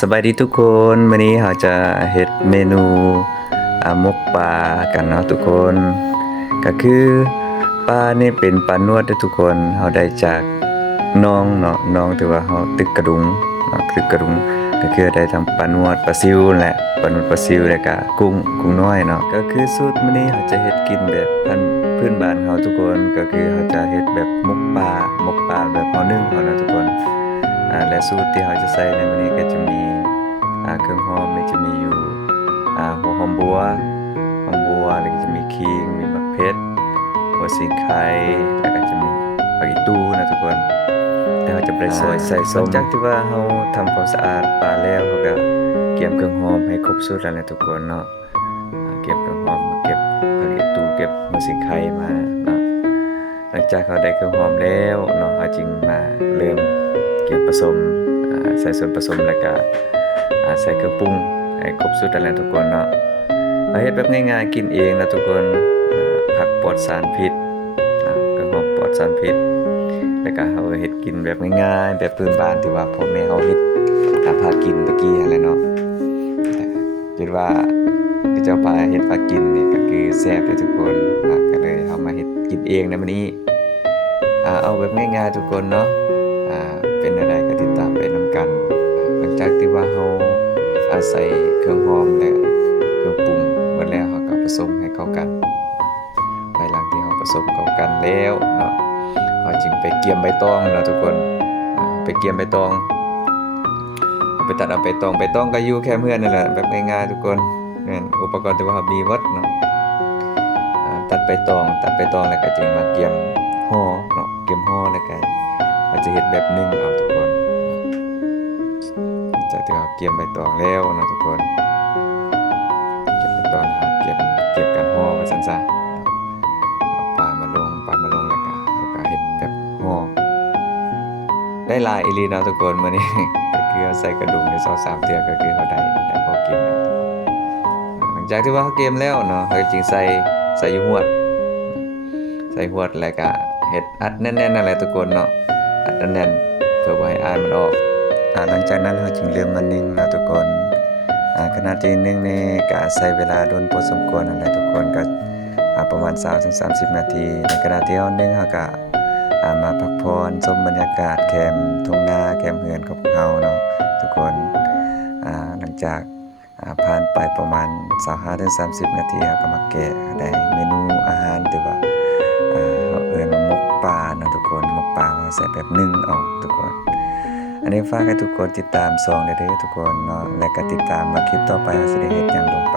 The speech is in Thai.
สบายดีทุกคนวันนี้เราจะเฮ็ดเมนูหมกปลากันเนาะทุกคนก็คือปลานี่เป็นปลานวดเด้อทุกคนเราได้จากน้องเนาะน้องที่ว่าเราตึกกระดุงเนาะตึกกระดุงก็คือได้ทั้งปลานวดปลาซิวนั่นแหละปลานวดปลาซิวแล้วก็กุ้งน้อยเนาะก็คือสูตรมื้อนี้เราจะเฮ็ดกินแบบพื้นบ้านเราทุกคนก็คือเราจะเฮ็ดแบบหมกปลาแบบเฮานึ่งเอานะทุกคนและสูตรที่เราจะใส่ในมื้อนี้ก็จะมีเครื่องหอมนี่จะมีอยู่หัวหอมบัวแล้วก็จะมีขิงมีมะเขือหัวสิงไข่แล้วก็จะมีผักอีตูนะทุกคนแล้วเราจะไปซอยใส่ส้มหลังจากที่ว่าเราทำความสะอาดปลาแล้วเราก็เก็บเครื่องหอมให้ครบสูตรแล้วนะทุกคนเนาะเก็บเครื่องหอมมาเก็บผักอีตูเก็บหัวสิงไข่มาเนาะหลังจากเขาได้เครื่องหอมแล้วเนาะเราจึงมาเริ่มเก็บผสมใส่ส่วนผสมแล้วก็ใส่เครื่องปรุงให้ครบสูตรแล้วทุกคนเนาะเอาเฮ็ดแบบง่ายๆกินเองนะทุกคนผักปลอดสารพิษเครื่องหอมปลอดสารพิษแล้วก็เฮาเฮ็ดกินแบบง่ายๆแบบพื้นบ้านที่ว่าพ่อแม่เฮาเฮ็ดพากินตะกี้นั่นแหละเนาะคิดว่าเจ้าปลาเฮ็ดพากินนี่ก็คือแซ่บเลยทุกคนก็เลยเฮามาเฮ็ดกินเองในมื้อนี้เอาแบบง่ายๆทุกคนเนาะเป็นอะไรก็ติดตามไปนำกันหลังจากที่ว่าเฮาใส่เครื่องหอมและเครื่องปรุงหมดแล้วเฮาก็ผสมให้เข้ากันภายหลังที่เฮาผสมเข้ากันแล้วเนาะเฮาจึงไปเกี่ยมใบตองเนาะทุกคนไปเกี่ยมใบตองเอาไปตัดเอาใบตองก็อยู่แค่เพื่อนนั่นแหละแบบง่ายๆทุกคนแม่นอุปกรณ์ที่ว่าเฮามีหมดเนาะตัดใบตองแล้วก็จึงมาเกี่ยมห่อเนาะเกี่ยมห่อแล้วก็เราจะเฮ็ดแบบนึ่งเอาทุกคนจากที่เราเกี่ยมใบตองแล้วนะทุกคนเก็บใบตองนะครับเก็บกันห่อไว้ซั่นซะเอาปลามาลงแล้วก็เราก็เฮ็ดแบบห่อได้หลายอีหลีนะทุกคนมื้อนี้ ก็คือเอาใส่กระดุมใน2-3เทื่อก็คือเราได้พอกินแล้วหลังจากที่ว่าเราเก็บแล้วเนาะเราจึงใส่อยู่หวดใส่หวดแล้วก็เฮ็ดอัดแน่นๆนั่นแหละทุกคนเนาะอัดแน่นๆเพื่อบ่ให้อายมันออกหลังจากนั้นเราจึงเริ่มมานึ่งนะทุกคนขณะที่นึ่งนี่ก็ใช้เวลาโดนพอสมควรนั่นแหละทุกคนก็ประมาณ20-30 นาทีในขณะที่เรานึ่งเราก็มาพักผ่อนชมบรรยากาศแคมป์ทุ่งนาแคมป์เฮือนของพวกเราเนาะทุกคนหลังจากผ่านไปประมาณ25-30 นาทีเราก็มาแกะได้เมนูอาหารที่ว่าเราเอิ้นว่าหมกปลาเนาะทุกคนหมกปลาเราใส่แบบนึ่งเอาทุกคนอันนี้ฝากให้ทุกคนติดตามซองได้เด้อทุกคนเนาะและก็ติดตามมาคลิปต่อไปว่าสิได้เฮ็ดหยังลงไป